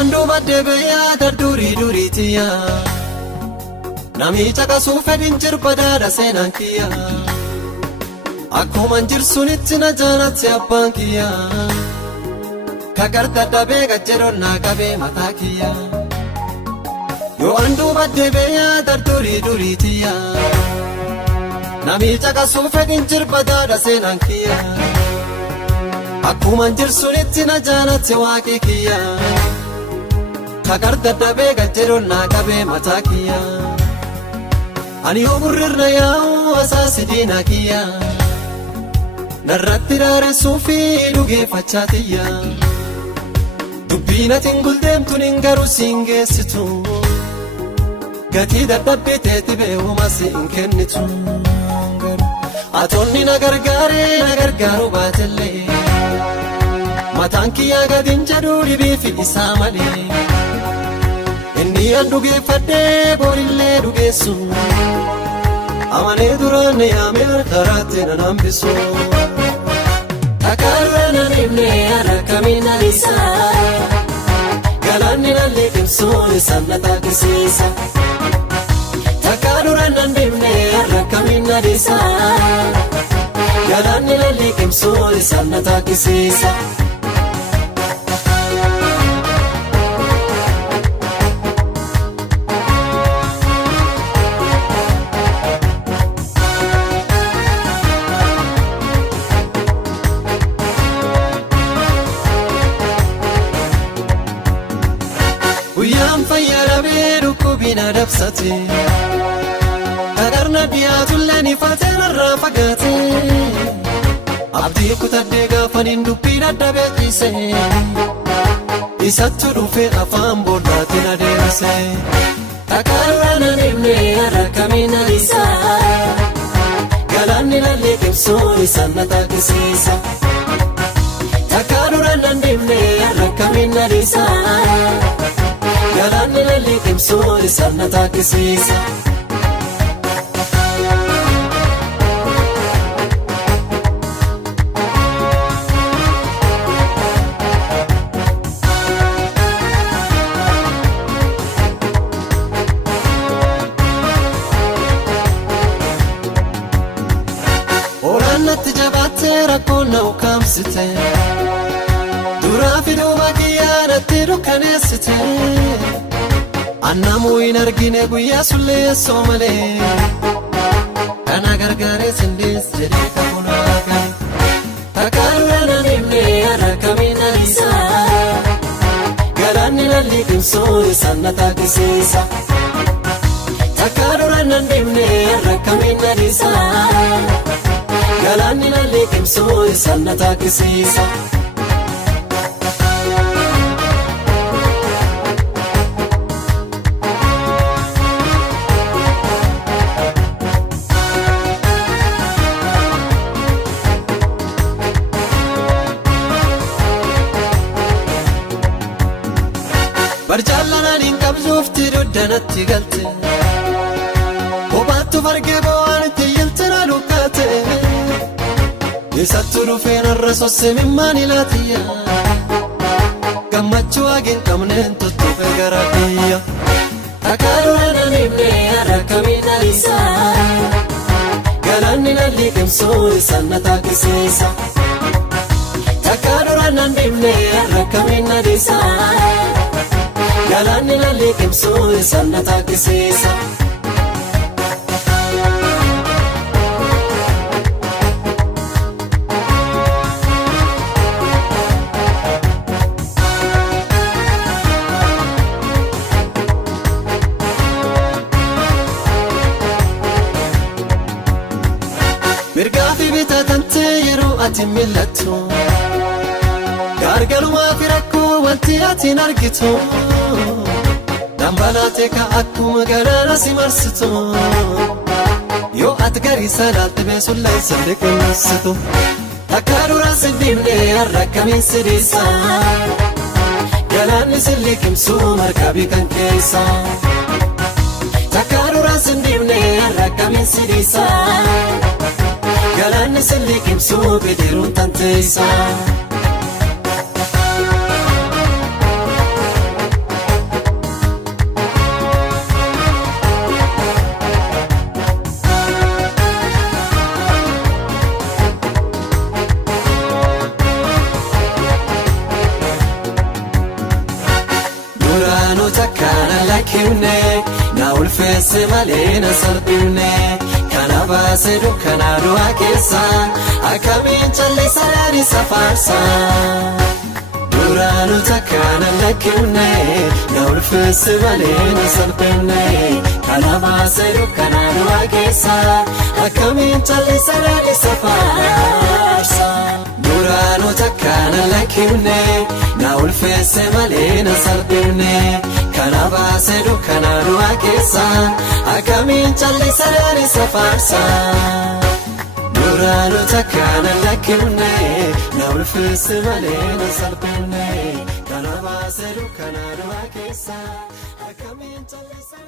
andu maddebeya durduriya namicha kasu fedin jirbada senankiya akkuma jirsunitti na jaanatti abbaan kiyya kagarta dabee gajjeroon qabe mataa kiyya yoo andu maddebeya durduriya namicha kasu fedin jirbada senankiya akkuma jirsunitti na jaanatti waaqi kiyya kagarta dabee gajjeroon qabe mataa kiyya ani oburrirna yaa'u asaasi diina kiyya narratti raaressuufi dhugeeffachaatiyya dubbiinatiin guldeemtuun hin garuu siin geessitu gatii dadhabbeeteeti beekuma siin kennitu atoonni na gargaaru baatellee mataan kiyyaa gadin jedhu dhibiifi isaa malee inni an dhugeeffadhee borillee dhugeessu amanee duraan yaame harkaraatti nan hambisu takkaarra nan himne harkamiin alisaa galaanni nan liqimsuun isaan na taaqisiisa takkaarra nan himne harkamiin alisaa galaanni nan liqimsuun isaan na taaqisiisa guyyaan fayyadamee dhukkubina dabsate kagarna dhiyaatullee nifatee narraa fagaate abdii kutadhee gaafaniin dubbiin adda beekise isattu dhufee afaan booddaatiin adeemse takkaarra nan himne harkamiin alisaa galaanni nan liqimsuun isaan na taaqisiisa takkaarra nan himne harkamiin alisaa galaanni nan liqimsuun isaan na taaqisiisa oraannatti jabaattee rakkoon na ukkaamsite duraa fi duuba kiyyaa natti dukkaneessite annamuu hin argine guyyaa sulleessoo malee kana gargaaree sindees jedhee kamunaagan takkaarra nan himne harkamiin alisaa galaanni nan liqimsuun isaan na taaqisiisa takkaarra nan himne harkamiin alisaa galaanni nan liqimsuun isaan na taaqisiisa barjaalanaan hin qabduufti duddanatti galte kophaattu fargee bo'aan itti yiltina lukkaate isattu dhufee narra sosse mimmaan ilaatiyya gammachuu hagin qabneen tuttufe gara kiyya takkaarra nan himne harkamiin alisaa galaanni nan liqimsuun isaan na taaqisiisa takkaarra nan himne harkamiin alisaa galaanni nan liqimsuun isaan na taaqisiisa mirgaa fi bitatantee yeroo ati millattu gargarumaa fi rakkoo wanti ati hin argitu dambalaatee ka akkuma galaana si marsitu yoo ati garii salaatte beesulla isa liqimsitu takkaa duraan si dhiibne harkamiin si dhiisa galaanni si liqimsuu markabii kan keessa takkaa duraan si dhiibne harkamiin si dhiisa galaanni si liqimsuu bidiruun tan teessa ulfeesse malee na salphifne kana baase dukkana du'aa keessa akkamiin callisa isa faarsa duraanu takkaan lakkifne na ulfeesse malee na salphifne kana baase dukkana du'aa keessa akkamiin callisa isa faarsa duraanu takkaan lakkifne na ulfeesse malee na salphifne kana baase dukkana du'aa keessa akkamiin callisa isa faarsa duraanu takkaan lakkifne na ulfeesse malee na salphifne kana baase dukkana du'aa keessa akkamiin callisa